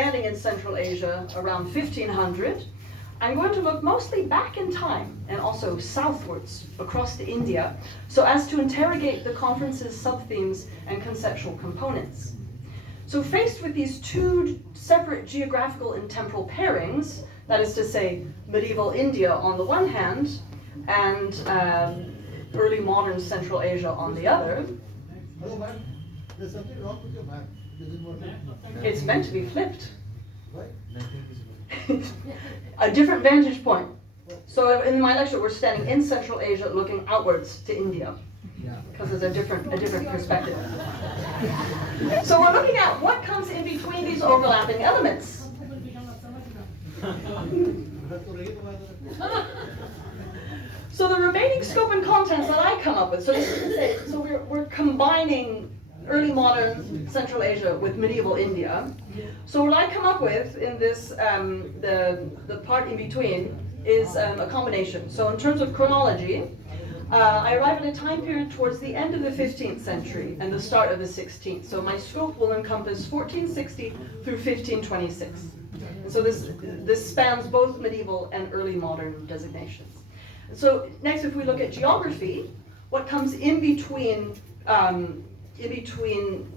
standing in Central Asia around 1500, I'm going to look mostly back in time and also southwards across to India so as to interrogate the conference's sub-themes and conceptual components. So faced with these two separate geographical and temporal pairings, that is to say medieval India on the one hand and early modern Central Asia on the other. Hello, ma'am. There's something wrong with your map. It's meant to be flipped. Right? A different vantage point. So in my lecture, we're standing in Central Asia looking outwards to India, because there's a different perspective. So we're looking at what comes in between these overlapping elements. So the remaining scope and contents that I come up with, so we're combining early modern Central Asia with medieval India. So what I come up with in this, the part in between, is a combination. So in terms of chronology, I arrive at a time period towards the end of the 15th century and the start of the 16th. So my scope will encompass 1460 through 1526. And so this spans both medieval and early modern designations. So next, if we look at geography, what comes in between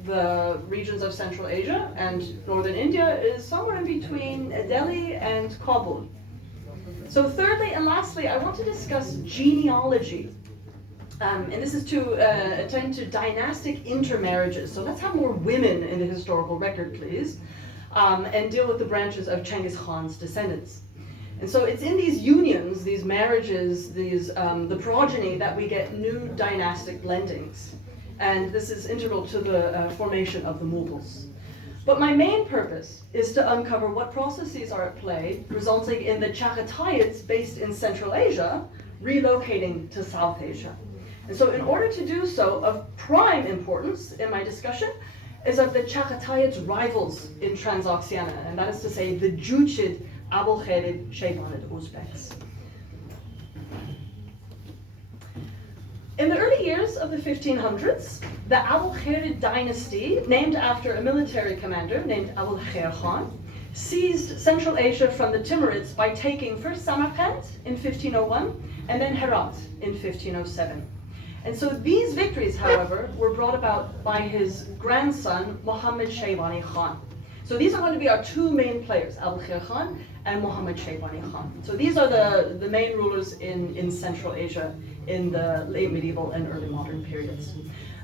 the regions of Central Asia and northern India is somewhere in between Delhi and Kabul. So thirdly and lastly, I want to discuss genealogy. And this is to attend to dynastic intermarriages. So let's have more women in the historical record, please, and deal with the branches of Genghis Khan's descendants. And so it's in these unions, these marriages, the progeny, that we get new dynastic blendings. And this is integral to the formation of the Mughals. But my main purpose is to uncover what processes are at play, resulting in the Chaghatayids based in Central Asia relocating to South Asia. And so in order to do so, of prime importance in my discussion is of the Chaghatayids' rivals in Transoxiana, and that is to say the Juchid Abulkharid Shaybanid Uzbeks. In the early years of the 1500s, the Abulkharid dynasty, named after a military commander named Abulkhair Khan, seized Central Asia from the Timurids by taking first Samarkand in 1501 and then Herat in 1507. And so these victories, however, were brought about by his grandson, Muhammad Shaybani Khan. So these are going to be our two main players, Abulkhair Khan and Muhammad Shaybani Khan. So these are the main rulers in Central Asia in the late medieval and early modern periods.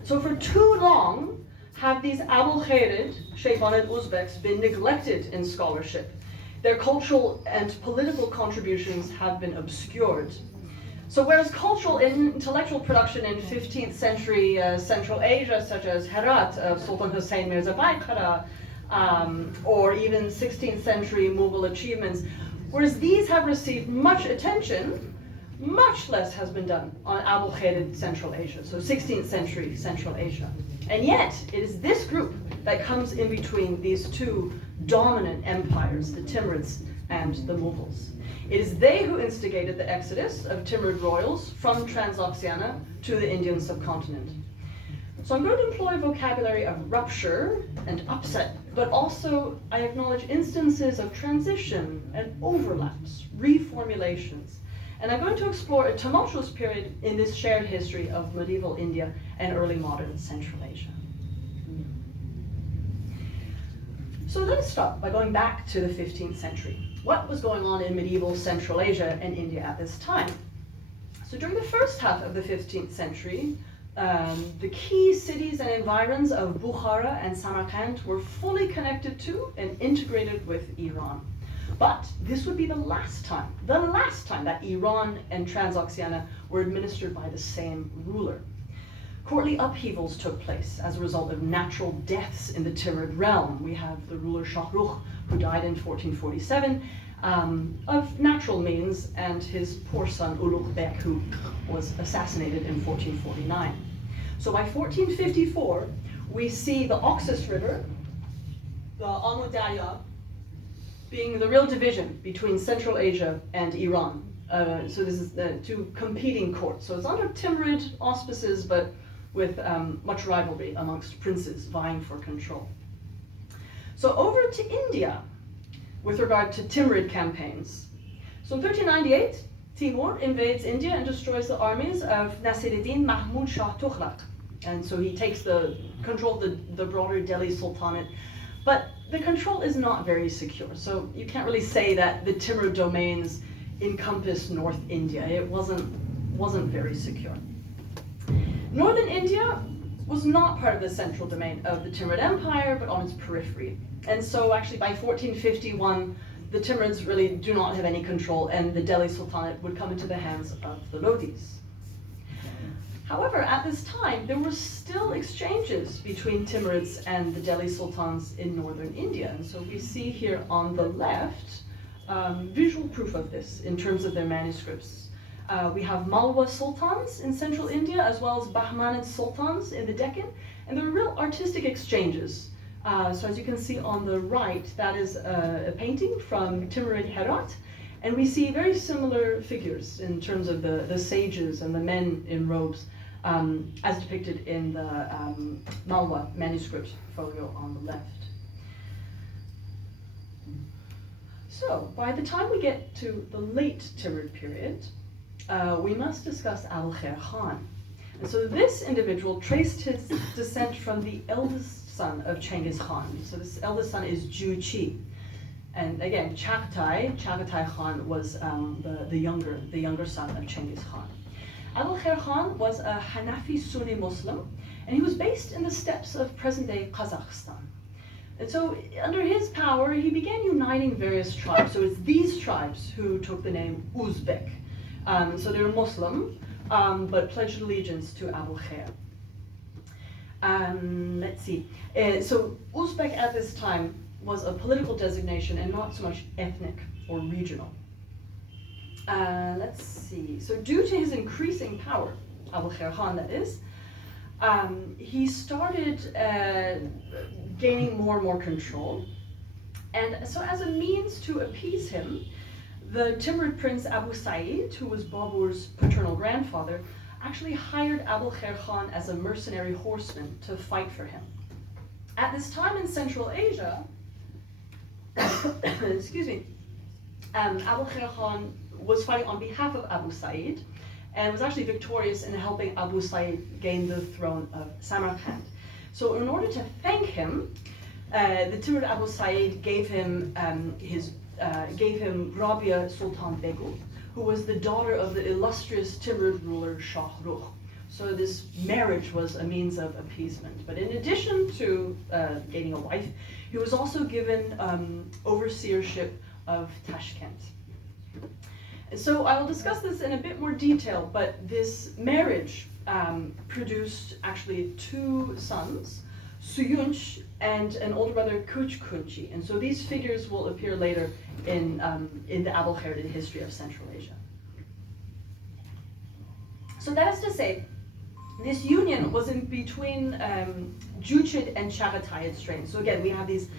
So for too long have these Abulkharid Shaybanid Uzbeks been neglected in scholarship. Their cultural and political contributions have been obscured. So whereas cultural and intellectual production in 15th century Central Asia, such as Herat of Sultan Hussein Mirza Baykara, or even 16th century Mughal achievements, whereas these have received much attention, much less has been done on Abulkharid Central Asia, so 16th century Central Asia. And yet, it is this group that comes in between these two dominant empires, the Timurids and the Mughals. It is they who instigated the exodus of Timurid royals from Transoxiana to the Indian subcontinent. So I'm going to employ vocabulary of rupture and upset, but also I acknowledge instances of transition and overlaps, reformulations. And I'm going to explore a tumultuous period in this shared history of medieval India and early modern Central Asia. So let us start by going back to the 15th century. What was going on in medieval Central Asia and India at this time? So during the first half of the 15th century, the key cities and environs of Bukhara and Samarkand were fully connected to and integrated with Iran. But this would be the last time that Iran and Transoxiana were administered by the same ruler. Courtly upheavals took place as a result of natural deaths in the Timurid realm. We have the ruler Shahrukh, who died in 1447 of natural means, and his poor son Ulugh Bek, who was assassinated in 1449. So by 1454, we see the Oxus River, the Amu Darya, being the real division between Central Asia and Iran. So this is the two competing courts. So it's under Timurid auspices, but with much rivalry amongst princes vying for control. So over to India with regard to Timurid campaigns. So in 1398, Timur invades India and destroys the armies of Nasiruddin Mahmud Shah Tughlaq. And so he takes the control of the broader Delhi Sultanate. But the control is not very secure. So you can't really say that the Timurid domains encompass North India. It wasn't very secure. Northern India was not part of the central domain of the Timurid Empire, but on its periphery. And so actually by 1451, the Timurids really do not have any control, and the Delhi Sultanate would come into the hands of the Lodhis. However, at this time, there were still exchanges between Timurids and the Delhi Sultans in northern India. And so we see here on the left visual proof of this in terms of their manuscripts. We have Malwa sultans in central India, as well as Bahmanid sultans in the Deccan, and there were real artistic exchanges. So as you can see on the right, that is a painting from Timurid Herat, and we see very similar figures in terms of the sages and the men in robes, as depicted in the Malwa manuscript folio on the left. So by the time we get to the late Timurid period, we must discuss Abu-Khair Khan. And so this individual traced his descent from the eldest son of Chengiz Khan. So this eldest son is Juchi. And again, Chagatai Khan was the younger son of Chengiz Khan. Abu-Khair Khan was a Hanafi Sunni Muslim, and he was based in the steppes of present-day Kazakhstan. And so under his power, he began uniting various tribes. So it's these tribes who took the name Uzbek. So they were Muslim, but pledged allegiance to Abu-Khair. Let's see. So Uzbek at this time was a political designation and not so much ethnic or regional. Let's see. So due to his increasing power, Abu-Khair Khan that is, he started gaining more and more control. And so as a means to appease him, the Timurid prince Abu Sa'id, who was Babur's paternal grandfather, actually hired Abu-Khair Khan as a mercenary horseman to fight for him. At this time in Central Asia, excuse me, Abu-Khair Khan was fighting on behalf of Abu Sa'id and was actually victorious in helping Abu Sa'id gain the throne of Samarkand. So in order to thank him, the Timurid Abu Sa'id gave him Rabia Sultan Begum, who was the daughter of the illustrious Timurid ruler Shah Rukh. So this marriage was a means of appeasement. But in addition to gaining a wife, he was also given overseership of Tashkent. So I will discuss this in a bit more detail, but this marriage produced actually two sons, Suyunch and an older brother, Kuchkunchi. And so these figures will appear later in the Abu-Khair history of Central Asia. So that is to say, this union was in between Juchid and Chagatai strains. So again, we have these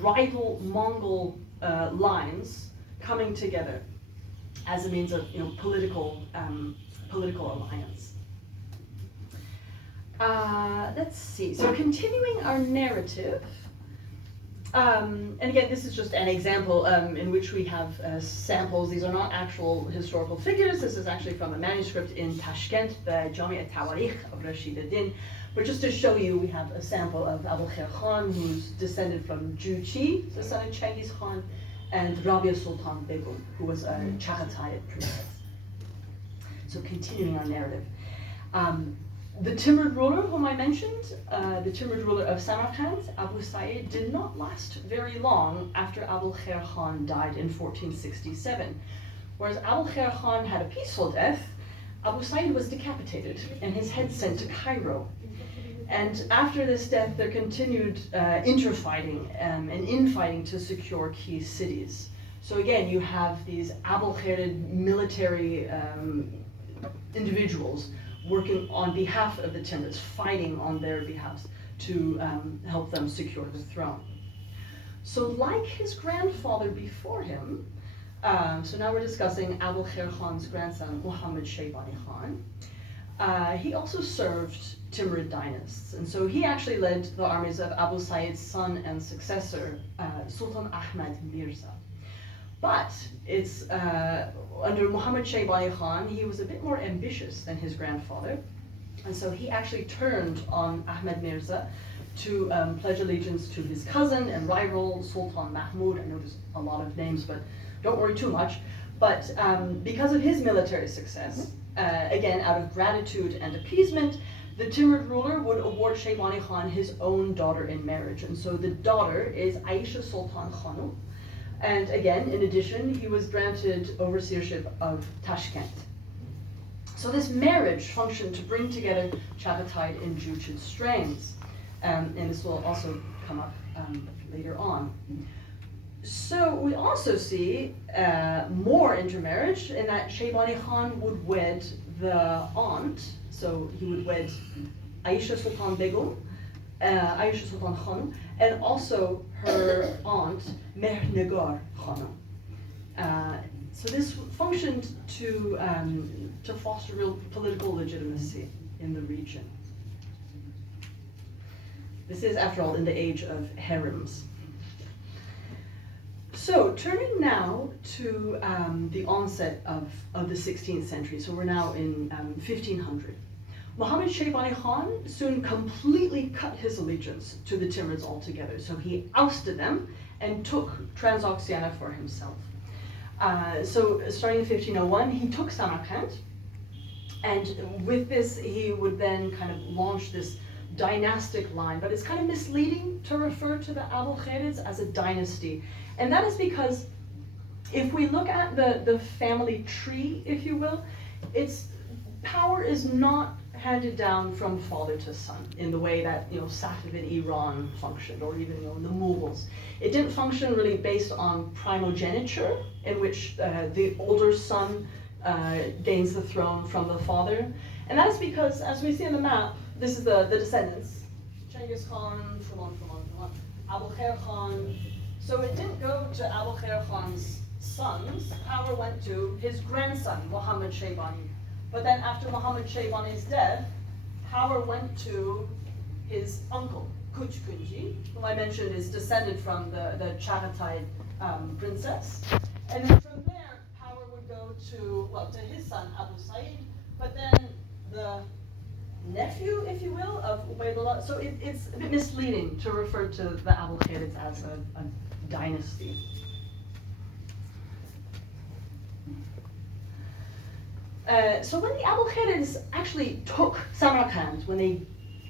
rival Mongol lines coming together as a means of political alliance. Let's see. So continuing our narrative, and again, this is just an example in which we have samples. These are not actual historical figures. This is actually from a manuscript in Tashkent, the Jaimee Tawarikh of Rashid ad-Din. But just to show you, we have a sample of Abu-Khair Khan, who's descended from Juchi, the son of Chengiz Khan, and Rabia Sultan Begum, who was a Chagatai princess. So continuing our narrative. The Timurid ruler whom I mentioned, the Timurid ruler of Samarkand, Abu Sa'id, did not last very long after Abu-Khair Khan died in 1467. Whereas Abu-Khair Khan had a peaceful death, Abu Sa'id was decapitated and his head sent to Cairo. And after this death, there continued interfighting and infighting to secure key cities. So again, you have these Abu-Khair military individuals working on behalf of the Timurids, fighting on their behalf to help them secure the throne. So like his grandfather before him, so now we're discussing Abu-Khair Khan's grandson, Muhammad Shaybani Khan. He also served Timurid dynasts. And so he actually led the armies of Abu Sa'id's son and successor, Sultan Ahmad Mirza. But it's under Muhammad Shaybani Khan, he was a bit more ambitious than his grandfather. And so he actually turned on Ahmad Mirza to pledge allegiance to his cousin and rival, Sultan Mahmud. I know there's a lot of names, but don't worry too much. But because of his military success, again, out of gratitude and appeasement, the Timurid ruler would award Shaybani Khan his own daughter in marriage. And so the daughter is Aisha Sultan Khanum. And again, in addition, he was granted overseership of Tashkent. So this marriage functioned to bring together Chagatai and Juyid strains. And this will also come up later on. So we also see more intermarriage in that Shaybani Khan would wed the aunt. So he would wed Aisha Sultan Begum, Aisha Sultan Khanum, and also her aunt, Mehrnegar Khanum. So this functioned to foster real political legitimacy in the region. This is, after all, in the age of harems. So turning now to the onset of the 16th century, so we're now in 1500. Muhammad Shaybani Khan soon completely cut his allegiance to the Timurids altogether. So he ousted them and took Transoxiana for himself. So starting in 1501, he took Samarkand, and with this he would then kind of launch this dynastic line, but it's kind of misleading to refer to the Abu'l-Kharids as a dynasty. And that is because if we look at the family tree, if you will, power is not handed down from father to son in the way that Safavid Iran functioned, or even in the Mughals. It didn't function really based on primogeniture, in which the older son gains the throne from the father. And that is because, as we see on the map, this is the descendants. Genghis Khan, Abu-Khair Khan. So it didn't go to Abu-Khair Khan's sons. Power went to his grandson, Muhammad Shaybani. But then after Muhammad Shaybani's death, power went to his uncle, Kuch Kunji, whom I mentioned is descended from the Chagatai princess. And then from there, power would go to his son, Abu Sa'id, but then the nephew, if you will, of Ubaydullah. So it's a bit misleading to refer to the Abu'l-Kharids as a dynasty. So when the Abu'l-Kharids actually took Samarkand, when they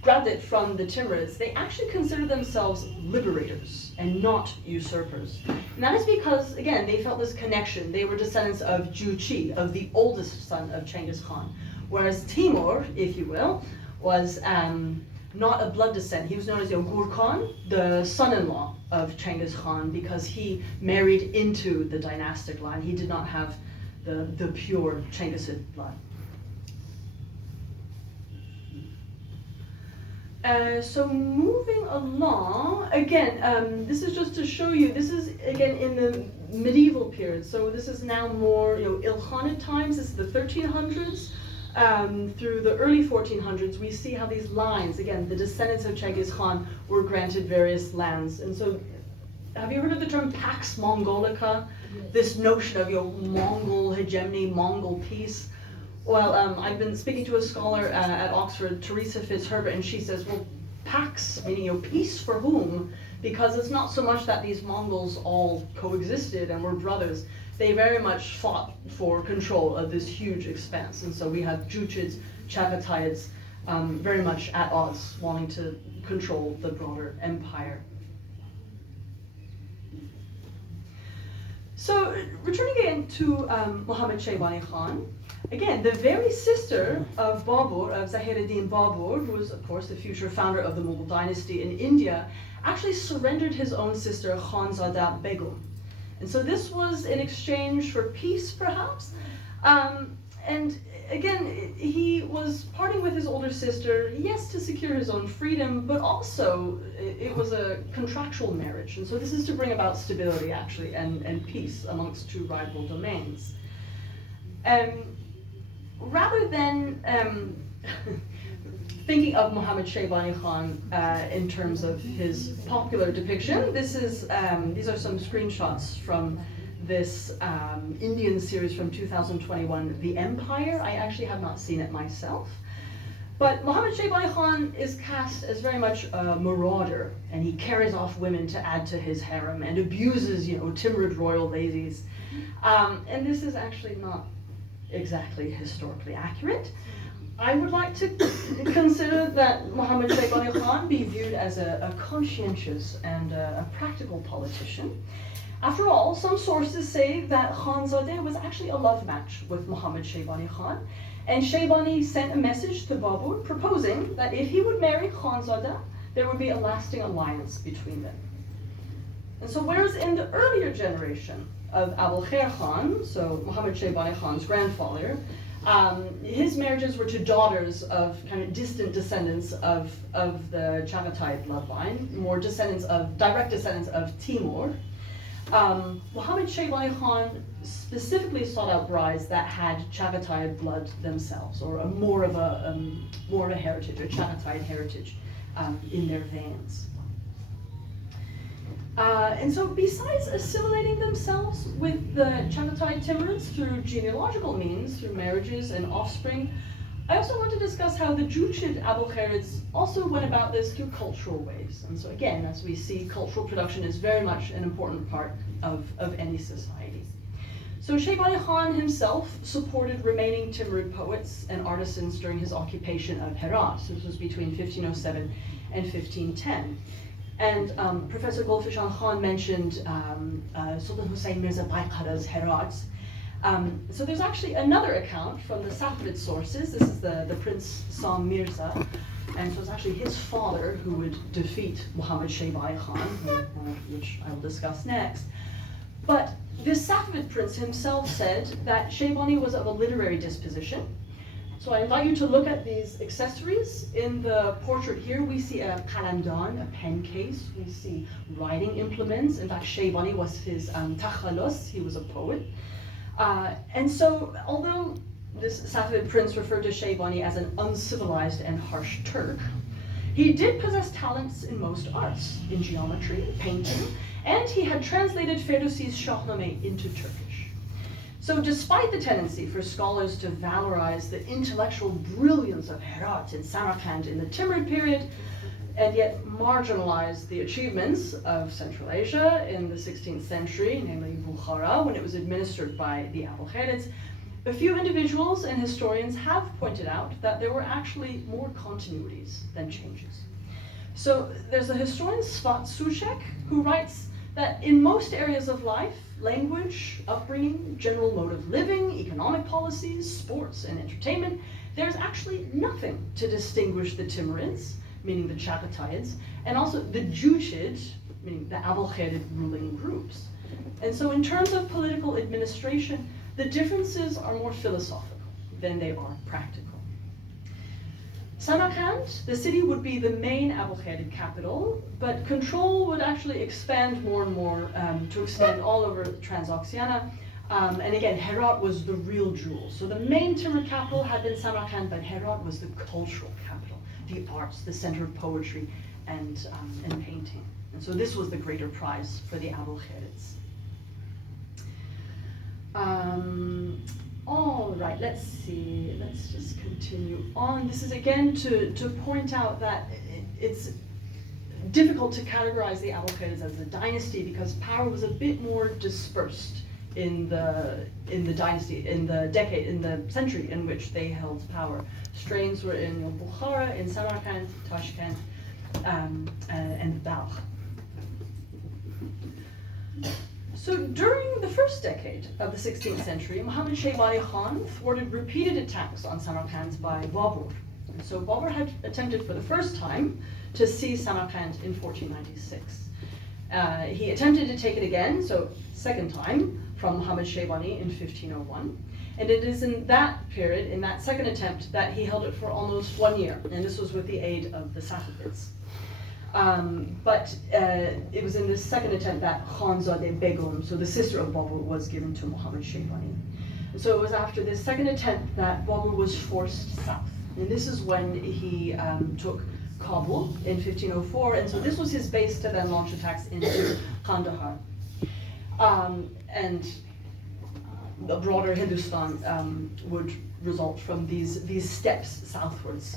grabbed it from the Timurids, they actually considered themselves liberators and not usurpers. And that is because, again, they felt this connection. They were descendants of Juchi, of the oldest son of Genghis Khan. Whereas Timur, if you will, was not a blood descent. He was known as Gur Khan, the son-in-law of Genghis Khan, because he married into the dynastic line. He did not have the pure Changgisid blood. So moving along, again, this is just to show you, this is again in the medieval period. So this is now more Ilkhanid times, this is the 1300s. Through the early 1400s, we see how these lines, again, the descendants of Genghis Khan were granted various lands. And so, have you heard of the term Pax Mongolica? Yes. This notion of Mongol hegemony, Mongol peace. Well, I've been speaking to a scholar at Oxford, Teresa Fitzherbert, and she says, well, Pax, meaning peace for whom? Because it's not so much that these Mongols all coexisted and were brothers. They very much fought for control of this huge expanse. And so we have Juchids, Chagataids, very much at odds, wanting to control the broader empire. So returning again to Muhammad Shaybani Khan, again, the very sister of Babur, of Zahiruddin Babur, who was, of course, the future founder of the Mughal dynasty in India, actually surrendered his own sister, Khanzada Begum. And so this was in exchange for peace, perhaps. And again, he was parting with his older sister, yes, to secure his own freedom, but also it was a contractual marriage. And so this is to bring about stability, actually, and peace amongst two rival domains. Rather than thinking of Muhammad Shaybani Khan in terms of his popular depiction, these are some screenshots from this Indian series from 2021, The Empire. I actually have not seen it myself. But Muhammad Shaybani Khan is cast as very much a marauder, and he carries off women to add to his harem and abuses, Timurid royal ladies. And this is actually not exactly historically accurate. I would like to consider that Muhammad Shaybani Khan be viewed as a conscientious and a practical politician. After all, some sources say that Khanzadeh was actually a love match with Muhammad Shaybani Khan, and Shaybani sent a message to Babur proposing that if he would marry Khanzadeh, there would be a lasting alliance between them. And so whereas in the earlier generation of Abul Khair Khan, so Muhammad Shaybani Khan's grandfather, his marriages were to daughters of kind of distant descendants of the Chagatai bloodline, more direct descendants of Timur. Muhammad Shaybani Khan specifically sought out brides that had Chagatai blood themselves, or more of a heritage, a Chagatai heritage in their veins. And so besides assimilating themselves with the Chagatai Timurids through genealogical means, through marriages and offspring, I also want to discuss how the Juchid Abul Khairids also went about this through cultural ways. And so again, as we see, cultural production is very much an important part of any society. So Shaybani Khan himself supported remaining Timurid poets and artisans during his occupation of Herat. So this was between 1507 and 1510. And Professor Golfishan Khan mentioned Sultan Hussein Mirza Baykara's Herat. So there's actually another account from the Safavid sources. This is the Prince Sam Mirza, and so it's actually his father who would defeat Muhammad Shaybani Khan, which I will discuss next. But this Safavid prince himself said that Shaybani was of a literary disposition. So I invite you to look at these accessories. In the portrait here, we see a kalandan, a pen case. We see writing implements. In fact, Shaybani was his takhalus. He was a poet. And so, although this Safavid prince referred to Shaybani as an uncivilized and harsh Turk, he did possess talents in most arts, in geometry, painting, and he had translated Ferdowsi's Shahnameh into Turkish. So despite the tendency for scholars to valorize the intellectual brilliance of Herat and Samarkand in the Timurid period, and yet marginalize the achievements of Central Asia in the 16th century, namely Bukhara, when it was administered by the Abul Khairids, a few individuals and historians have pointed out that there were actually more continuities than changes. So there's a historian, Svat Suchek, who writes that in most areas of life, language, upbringing, general mode of living, economic policies, sports, and entertainment, there's actually nothing to distinguish the Timurids, meaning the Chagatayids, and also the Juchid, meaning the Abul Khairid ruling groups. And so in terms of political administration, the differences are more philosophical than they are practical. Samarkand, the city, would be the main Abul Kharid capital, but control would actually expand more and more to extend all over Transoxiana. And again, Herat was the real jewel. So the main Timurid capital had been Samarkand, but Herat was the cultural capital, the arts, the center of poetry and painting. And so this was the greater prize for the Abul Khairids. All right, let's see, let's just continue on. This is again to point out that it's difficult to categorize the Abul Khairids as a dynasty because power was a bit more dispersed in the dynasty, in the century in which they held power. Strains were in Bukhara, in Samarkand, Tashkent, and Balkh. So during the first decade of the 16th century, Muhammad Shaybani Khan thwarted repeated attacks on Samarkand by Babur. And so Babur had attempted for the first time to seize Samarkand in 1496. He attempted to take it again, so second time, from Muhammad Shaybani in 1501. And it is in that period, in that second attempt, that he held it for almost 1 year. And this was with the aid of the Safavids. But it was in this second attempt that Khanzadeh Begum, so the sister of Babur, was given to Muhammad Shaybani. So it was after this second attempt that Babur was forced south And this is when he took Kabul in 1504, and so this was his base to then launch attacks into Kandahar. And the broader Hindustan would result from these steps southwards.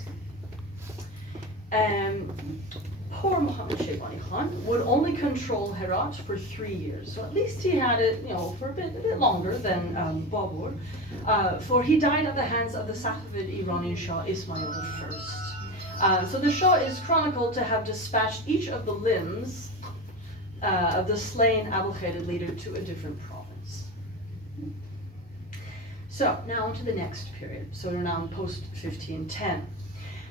Poor Muhammad Shaybani Khan would only control Herat for 3 years, so at least he had it, for a bit longer than Babur, for he died at the hands of the Safavid Iranian Shah Ismail I. So the Shah is chronicled to have dispatched each of the limbs of the slain Abul-Kharid leader to a different province. So now on to the next period. So we're now in post 1510.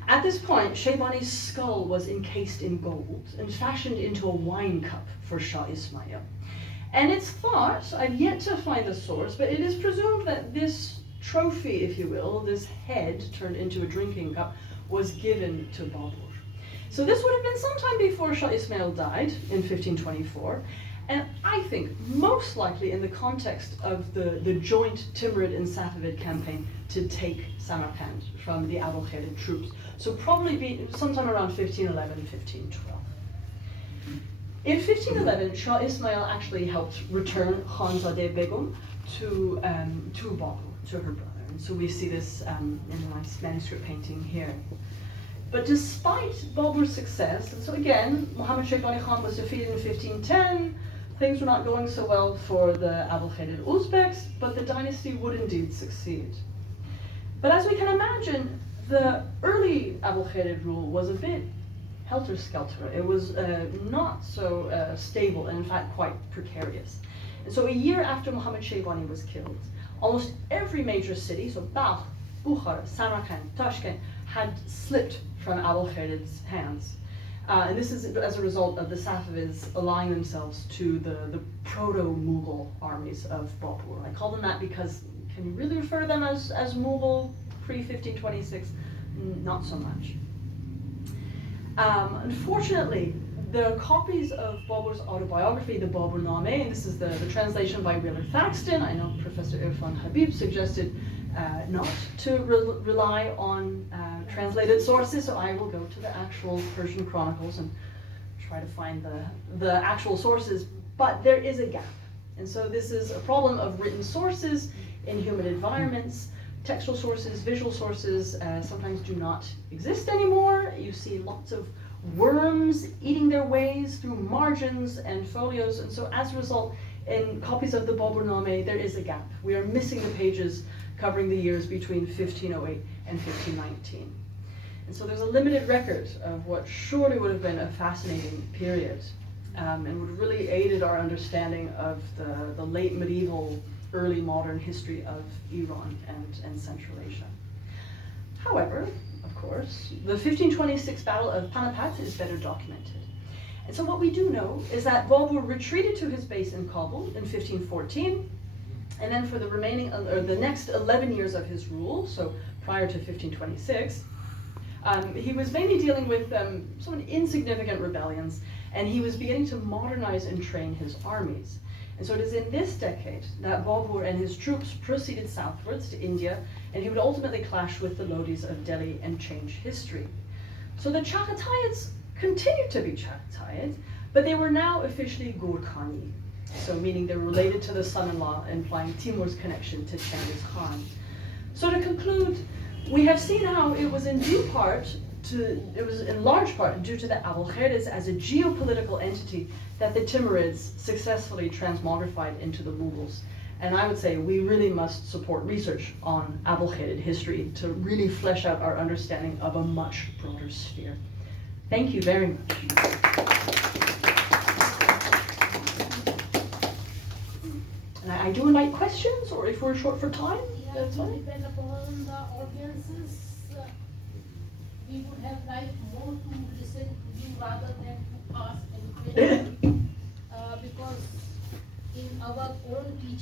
At this point, Shaybani's skull was encased in gold and fashioned into a wine cup for Shah Ismail. And it's thought, I've yet to find the source, but it is presumed that this trophy, if you will, this head turned into a drinking cup, was given to Babur. So this would have been sometime before Shah Ismail died in 1524, and I think most likely in the context of the joint Timurid and Safavid campaign to take Samarkand from the Abul-Kharid troops. So probably be sometime around 1511, 1512. In 1511, Shah Ismail actually helped return Khanzadeh Begum to Babur, to her brother. And so we see this in the nice manuscript painting here. But despite Babur's success, and so again, Muhammad Shaybani Khan was defeated in 1510, things were not going so well for the Abul-Kharid Uzbeks, but the dynasty would indeed succeed. But as we can imagine, the early Abul-Kharid rule was a bit helter-skelter. It was not so stable, and in fact quite precarious. And so a year after Muhammad Shaybani was killed, almost every major city, so Balkh, Bukhara, Samarkand, Tashkent, had slipped from Abul-Kharid's hands. And this is as a result of the Safavids allying themselves to the proto-Mughal armies of Babur. I call them that because, can you really refer to them as Mughal pre-1526? Not so much. Unfortunately, the copies of Babur's autobiography, the Baburnameh, and this is the translation by Wheeler Thaxton. I know Professor Irfan Habib suggested not to rely on translated sources, so I will go to the actual Persian chronicles and try to find the actual sources, but there is a gap. And so this is a problem of written sources in human environments. Textual sources, visual sources sometimes do not exist anymore. You see lots of worms eating their ways through margins and folios, and so as a result, in copies of the Baburnameh, there is a gap. We are missing the pages covering the years between 1508 and 1519. And so there's a limited record of what surely would have been a fascinating period and would really aided our understanding of the late medieval, early modern history of Iran and Central Asia. However, of course, the 1526 Battle of Panipat is better documented. And so what we do know is that Babur retreated to his base in Kabul in 1514, and then for the remaining, or the next 11 years of his rule, so prior to 1526, he was mainly dealing with some insignificant rebellions, and he was beginning to modernize and train his armies. And so it is in this decade that Babur and his troops proceeded southwards to India, and he would ultimately clash with the Lodis of Delhi and change history. So the Chagatayids continued to be Chagatayids, but they were now officially Gurkhani, so meaning they were related to the son-in-law, implying Timur's connection to Genghis Khan. So to conclude, we have seen how it was in large part due to the Abul-Kharids as a geopolitical entity that the Timurids successfully transmogrified into the Mughals. And I would say we really must support research on Abul-Kharid history to really flesh out our understanding of a much broader sphere. Thank you very much. And I do invite questions, or if we're short for time, that's It fine. depends upon the audiences. We would have liked more to listen to you rather than to ask any question. Because in our own teaching,